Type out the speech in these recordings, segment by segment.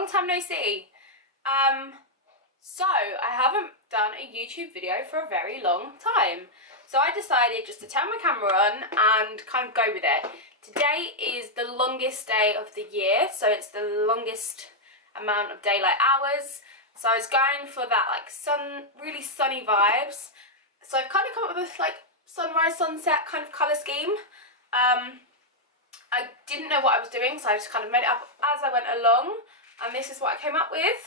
long time no see. So I haven't done a YouTube video for a very long time. So I decided just to turn my camera on and kind of go with it. Today is the longest day of the year, so it's the longest amount of daylight hours. So I was going for that like really sunny vibes. So I've kind of come up with this like sunrise, sunset kind of colour scheme. I didn't know what I was doing, so I just kind of made it up as I went along, and this is what I came up with.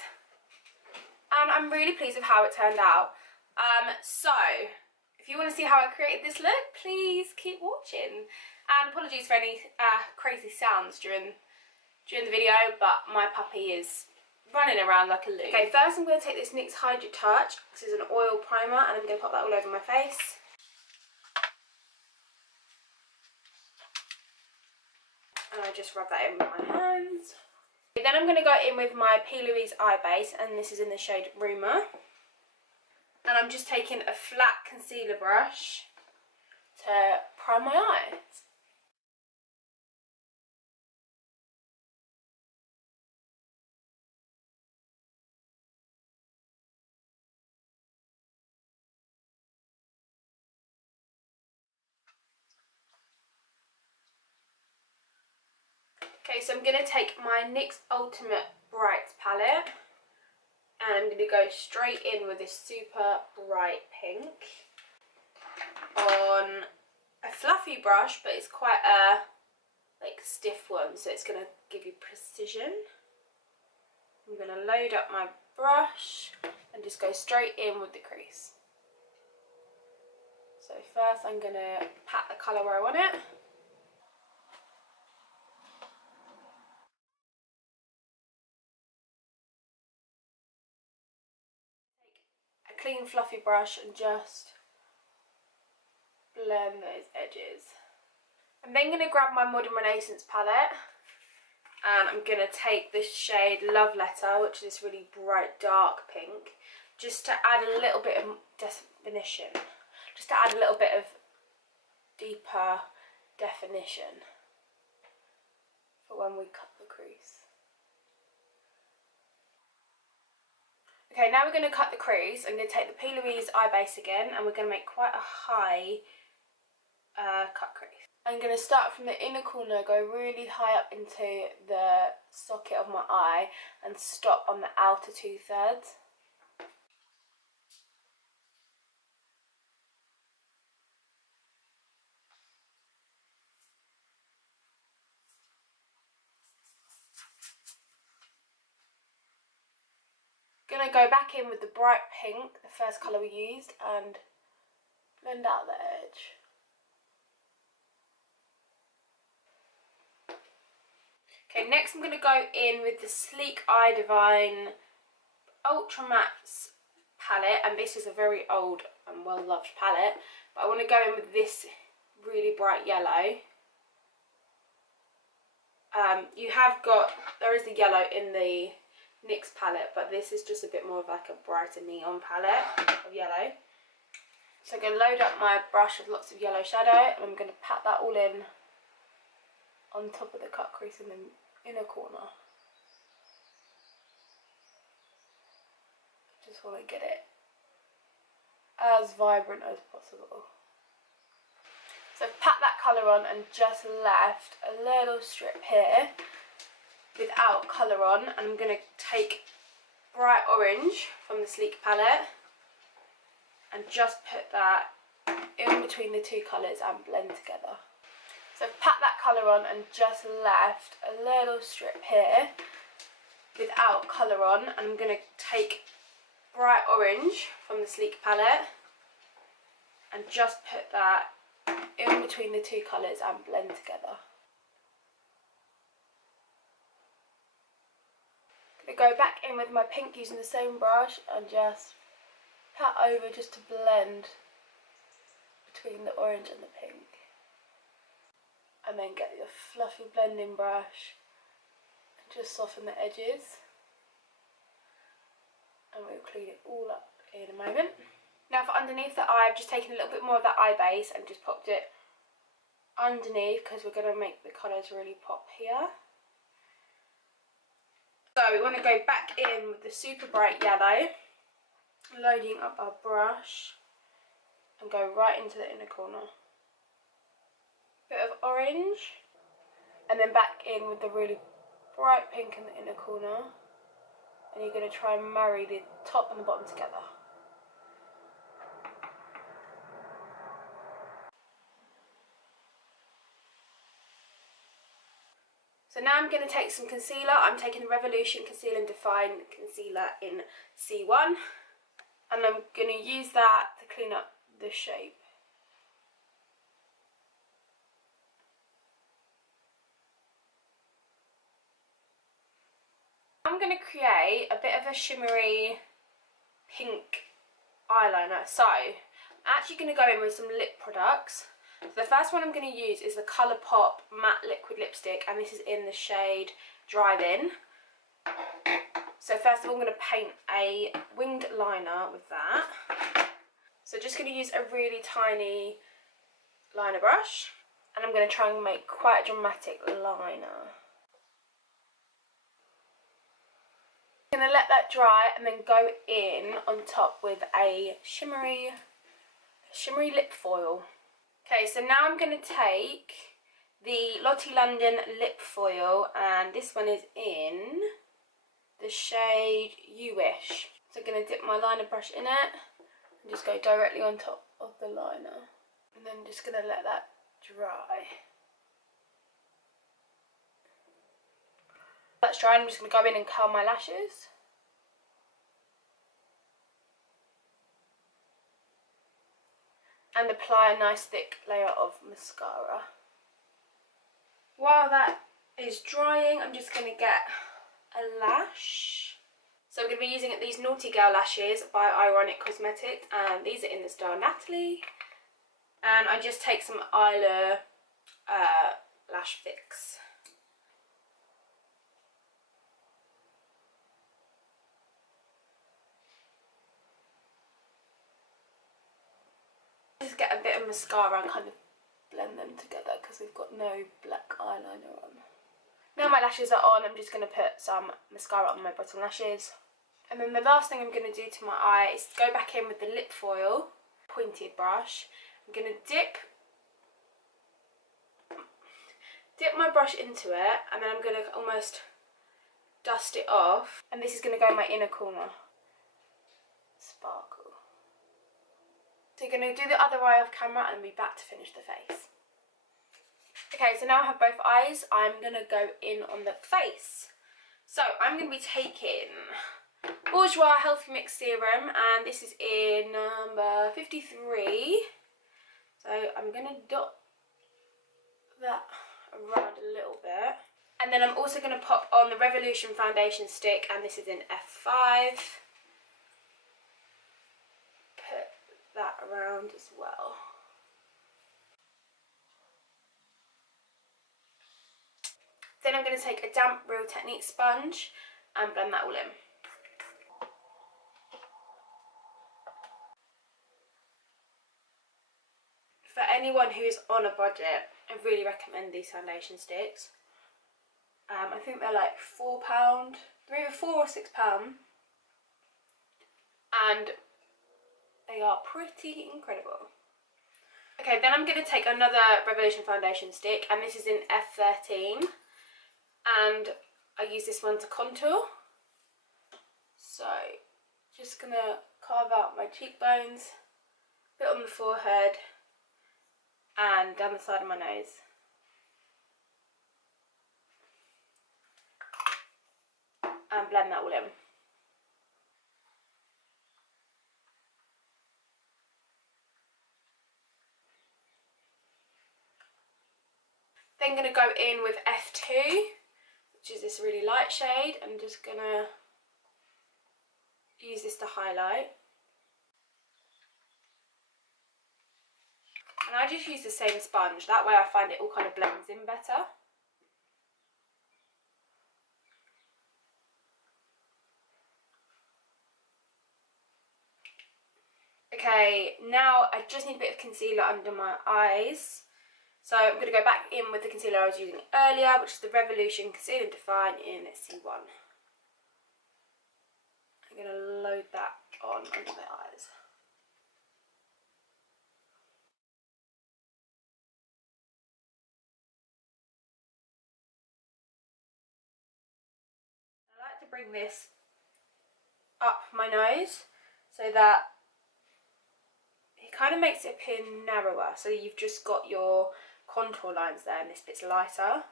And I'm really pleased with how it turned out. So if you want to see how I created this look, please keep watching. And apologies for any crazy sounds during the video, but my puppy is running around like a loon. Okay, first I'm going to take this NYX Hydra Touch. This is an oil primer, and I'm going to pop that all over my face. And I just rub that in with my hands. Then I'm going to go in with my P. Louise eye base, and this is in the shade Rumour. And I'm just taking a flat concealer brush to prime my eyes. Okay, so I'm going to take my NYX Ultimate Bright palette, and I'm going to go straight in with this super bright pink on a fluffy brush, but it's quite a like stiff one, so it's going to give you precision. I'm going to load up my brush and just go straight in with the crease. So first I'm going to pat the colour where I want it. Clean fluffy brush and just blend those edges. I'm then going to grab my Modern Renaissance palette, and I'm going to take this shade Love Letter, which is this really bright dark pink, just to add a little bit of definition, just to add a little bit of deeper definition for when we cut the crease. Okay, now we're going to cut the crease. I'm going to take the P. Louise eye base again, and we're going to make quite a high cut crease. I'm going to start from the inner corner, go really high up into the socket of my eye, and stop on the outer 2/3. Gonna go back in with the bright pink, the first colour we used, and blend out the edge. Okay, next I'm going to go in with the Sleek Eye Divine Ultra Mattes palette, and this is a very old and well loved palette, but I want to go in with this really bright yellow. There is the yellow in the NYX palette, but this is just a bit more of like a brighter neon palette of yellow. So I'm going to load up my brush with lots of yellow shadow, and I'm going to pat that all in on top of the cut crease in the inner corner. Just want to get it as vibrant as possible. So I've pat that colour on and just left a little strip here without colour on, and I'm going to take bright orange from the Sleek palette and just put that in between the two colours and blend together. So I've pat that colour on and just left a little strip here without colour on, and I'm going to take bright orange from the Sleek palette and just put that in between the two colours and blend together. I'm going to go back in with my pink using the same brush and just pat over just to blend between the orange and the pink. And then get your fluffy blending brush and just soften the edges. And we'll clean it all up in a moment. Now for underneath the eye, I've just taken a little bit more of that eye base and just popped it underneath, because we're going to make the colours really pop here. So we want to go back in with the super bright yellow, loading up our brush, and go right into the inner corner. Bit of orange, and then back in with the really bright pink in the inner corner, and you're going to try and marry the top and the bottom together. So now I'm going to take some concealer. I'm taking the Revolution Conceal and Define Concealer in C1, and I'm going to use that to clean up the shape. I'm going to create a bit of a shimmery pink eyeliner. So I'm actually going to go in with some lip products. So the first one I'm going to use is the Colourpop Matte Liquid Lipstick, and this is in the shade Drive-In. So first of all I'm going to paint a winged liner with that. So just going to use a really tiny liner brush, and I'm going to try and make quite a dramatic liner. I'm going to let that dry and then go in on top with a shimmery lip foil. Okay, so now I'm going to take the Lottie London lip foil, and this one is in the shade You Wish. So I'm going to dip my liner brush in it and just go directly on top of the liner, and then just going to let that dry. That's dry, I'm just going to go in and curl my lashes. And apply a nice thick layer of mascara. While that is drying, I'm just going to get a lash. So I'm going to be using these Naughty Girl lashes by Ironic Cosmetics, and these are in the style Natalie. And I just take some Eyelure lash fix. Just get a bit of mascara and kind of blend them together because we've got no black eyeliner on. Now my lashes are on, I'm just going to put some mascara on my bottom lashes. And then the last thing I'm going to do to my eye is go back in with the lip foil, pointed brush. I'm going to dip my brush into it, and then I'm going to almost dust it off. And this is going to go in my inner corner. Sparkle. So you're going to do the other eye off camera and be back to finish the face. Okay, so now I have both eyes. I'm going to go in on the face. So I'm going to be taking Bourjois Healthy Mix Serum, and this is in number 53. So I'm going to dot that around a little bit. And then I'm also going to pop on the Revolution Foundation Stick, and this is in F5. Put that around as well. Then I'm going to take a damp Real Technique sponge and blend that all in. For anyone who's on a budget, I really recommend these foundation sticks. I think they're like £4, they're either £4 or £6, and they are pretty incredible. Okay, then I'm going to take another Revolution foundation stick, and this is in F13, and I use this one to contour. So just going to carve out my cheekbones, bit on the forehead, and down the side of my nose. And blend that all in. Then going to go in with F2, which is this really light shade. I'm just going to use this to highlight. And I just use the same sponge, that way I find it all kind of blends in better. Okay, now I just need a bit of concealer under my eyes. So I'm going to go back in with the concealer I was using earlier, which is the Revolution Conceal and Define in C1. I'm going to load that on under my eyes. I like to bring this up my nose so that it kind of makes it appear narrower, so you've just got your contour lines there and this bit's lighter.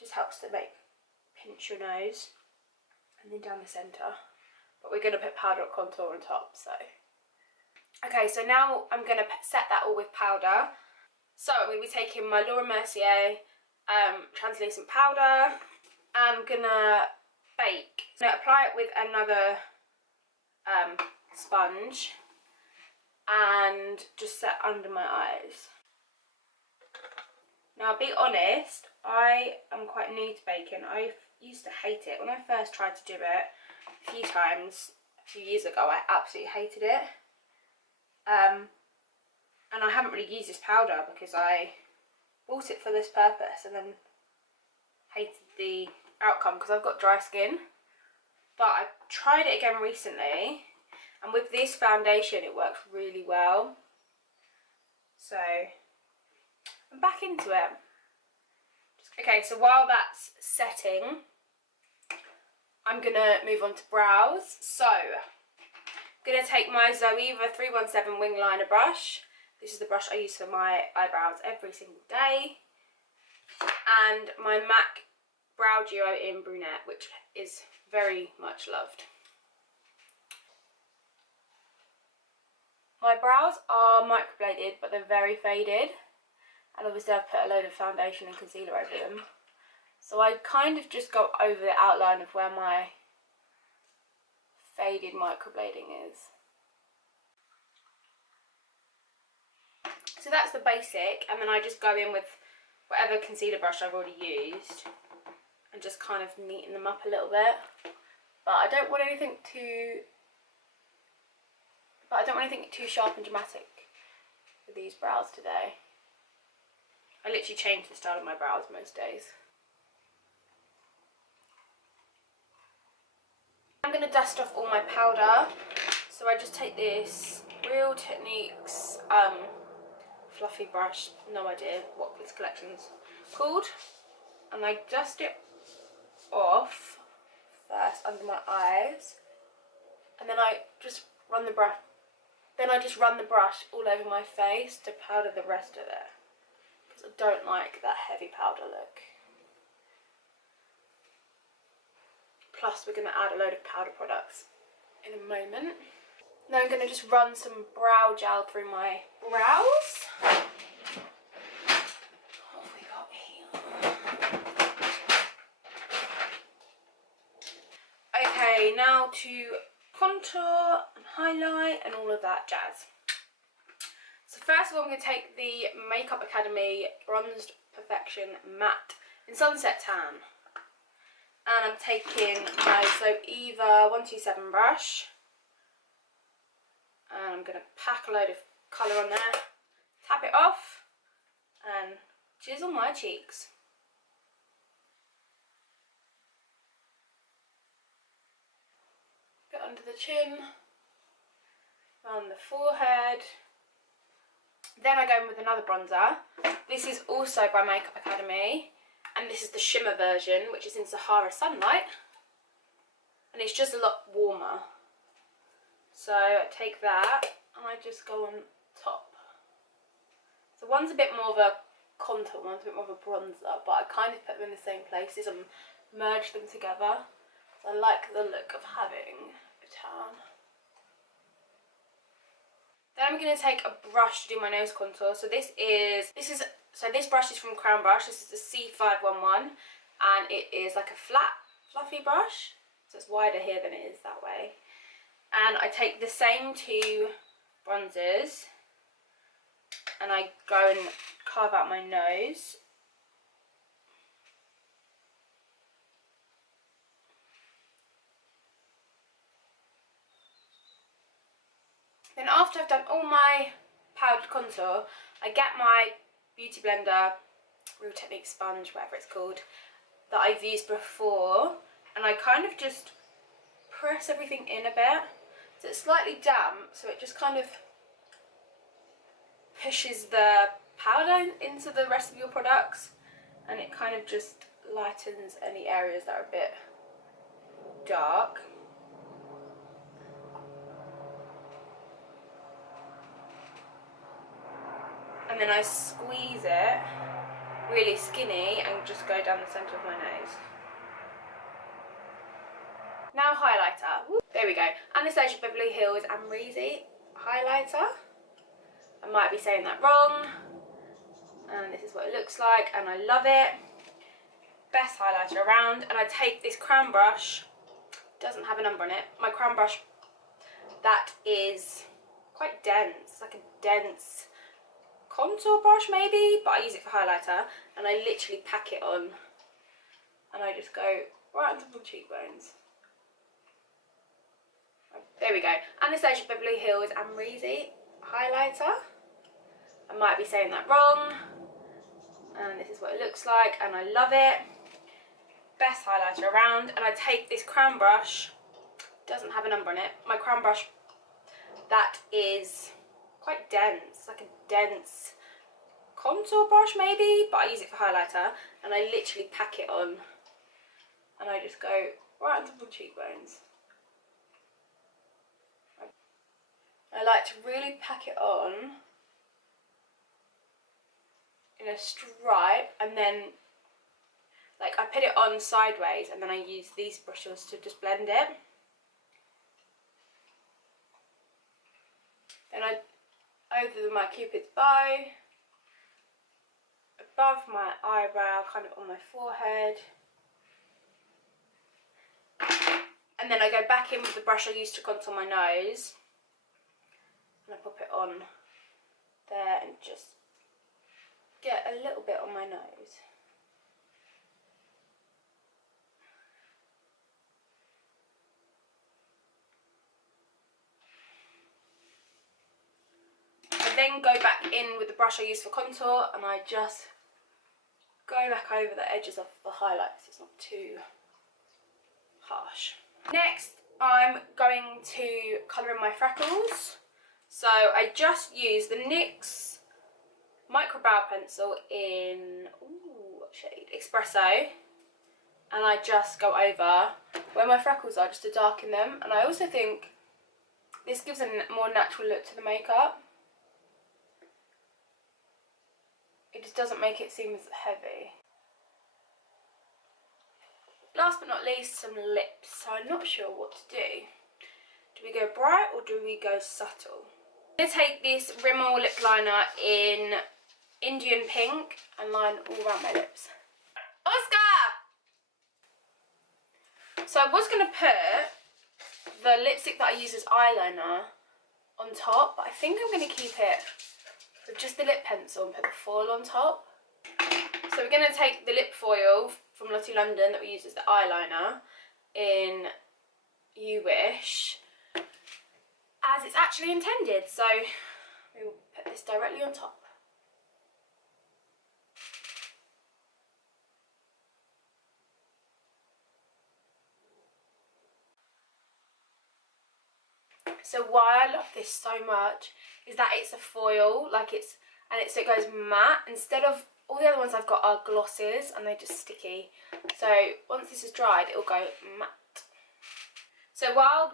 Just helps to pinch your nose and then down the centre. But we're going to put powder or contour on top, so. Okay, so now I'm going to set that all with powder. So I'm going to be taking my Laura Mercier translucent powder. I'm going to bake. So apply it with another sponge and just set under my eyes. Now, I'll be honest, I am quite new to baking. I used to hate it. When I first tried to do it a few times, a few years ago, I absolutely hated it. And I haven't really used this powder because I bought it for this purpose and then hated the outcome because I've got dry skin. But I tried it again recently, and with this foundation it works really well. So I'm back into it. Okay, so while that's setting, I'm gonna move on to brows. So I'm gonna take my Zoeva 317 wing liner brush. This is the brush I use for my eyebrows every single day. And my MAC Brow Duo in Brunette, which is very much loved. My brows are microbladed, but they're very faded. And obviously I've put a load of foundation and concealer over them. So I kind of just go over the outline of where my faded microblading is. So that's the basic, and then I just go in with whatever concealer brush I've already used and just kind of neaten them up a little bit. But I don't want anything too sharp and dramatic with these brows today. I literally change the style of my brows most days. I'm going to dust off all my powder. So I just take this Real Techniques fluffy brush, no idea what this collection's called, and I dust it off first under my eyes, and then I just run the brush. Then I just run the brush all over my face to powder the rest of it, because I don't like that heavy powder look. Plus we're going to add a load of powder products in a moment. Now I'm going to just run some brow gel through my brows. What have we got here? Okay, now to contour and highlight and all of that jazz. So first of all, I'm going to take the Makeup Academy Bronzed Perfection Matte in Sunset Tan. And I'm taking my Zoeva 127 brush. And I'm going to pack a load of colour on there, tap it off, and chisel my cheeks. Bit under the chin, around the forehead. Then I go in with another bronzer. This is also by Makeup Academy, and this is the shimmer version, which is in Sahara Sunlight, and it's just a lot warmer. So I take that and I just go on top. So one's a bit more of a contour, one's a bit more of a bronzer, but I kind of put them in the same places and merge them together. So I like the look of having a tan. Then I'm going to take a brush to do my nose contour. So this brush is from Crown Brush. This is the C511, and it is like a flat, fluffy brush. So it's wider here than it is that way. And I take the same two bronzers and I go and carve out my nose. Then after I've done all my powdered contour, I get my Beauty Blender Real Techniques sponge, whatever it's called, that I've used before, and I kind of just press everything in a bit. So it's slightly damp, so it just kind of pushes the powder into the rest of your products, and it kind of just lightens any areas that are a bit dark. And then I squeeze it really skinny and just go down the centre of my nose. Now highlighter. Woo. There we go. Anastasia Beverly Hills Amrezy highlighter. I might be saying that wrong. And this is what it looks like, and I love it. Best highlighter around. And I take this crown brush, doesn't have a number on it, my crown brush that is quite dense, it's like a dense contour brush maybe, but I use it for highlighter, and I literally pack it on, and I just go right onto my cheekbones. There we go. Anastasia Beverly Hills Amrezy highlighter. I might be saying that wrong. And this is what it looks like, and I love it. Best highlighter around. And I take this crown brush, doesn't have a number on it, my crown brush that is quite dense, it's like a dense contour brush maybe, but I use it for highlighter, and I literally pack it on, and I just go right onto my cheekbones. I like to really pack it on in a stripe, and then like I put it on sideways, and then I use these brushes to just blend it. Then I over my cupid's bow, above my eyebrow, kind of on my forehead, and then I go back in with the brush I used to contour my nose, and I pop it on there and just get a little bit on my nose. I then go back in with the brush I used for contour, and I just go back over the edges of the highlights. It's not too harsh. Next, I'm going to colour in my freckles. So I just use the NYX micro brow pencil in, what shade? Espresso. And I just go over where my freckles are just to darken them. And I also think this gives a more natural look to the makeup. It just doesn't make it seem as heavy. Last but not least, some lips. So I'm not sure what to do. Do we go bright or do we go subtle? I'm going to take this Rimmel lip liner in Indian Pink and line all around my lips. Oscar! So I was going to put the lipstick that I use as eyeliner on top, but I think I'm going to keep it with just the lip pencil and put the foil on top. So we're going to take the lip foil from Lottie London that we use as the eyeliner in You Wish, as it's actually intended. So we will put this directly on top. So why I love this so much is that it's a foil, so it goes matte. Instead of all the other ones I've got are glosses and they're just sticky. So once this is dried, it will go matte. So while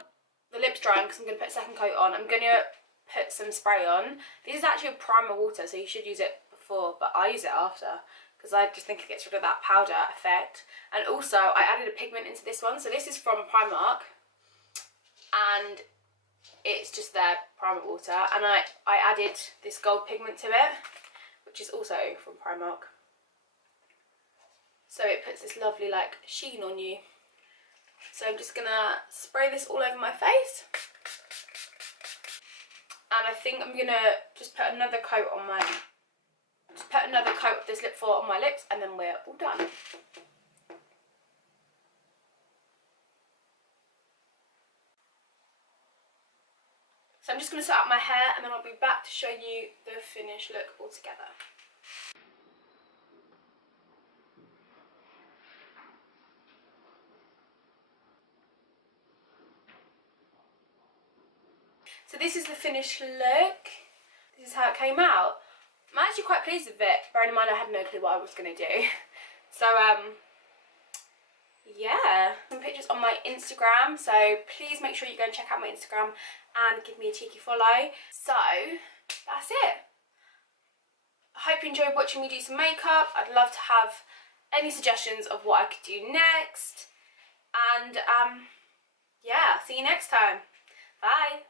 the lip's drying, because I'm going to put a second coat on, I'm going to put some spray on. This is actually a primer water, so you should use it before, but I use it after because I just think it gets rid of that powder effect. And also I added a pigment into this one. So this is from Primark, and it's just their primer water, and I added this gold pigment to it, which is also from Primark. So it puts this lovely like sheen on you. So I'm just gonna spray this all over my face, and I think I'm gonna just put another coat on of this lip foil on my lips, and then we're all done. So I'm just going to set up my hair, and then I'll be back to show you the finished look all together. So this is the finished look. This is how it came out. I'm actually quite pleased with it, bearing in mind I had no clue what I was going to do. So, yeah. Some pictures on my Instagram, so please make sure you go and check out my Instagram and give me a cheeky follow. So, that's it. I hope you enjoyed watching me do some makeup. I'd love to have any suggestions of what I could do next. And, yeah, see you next time. Bye.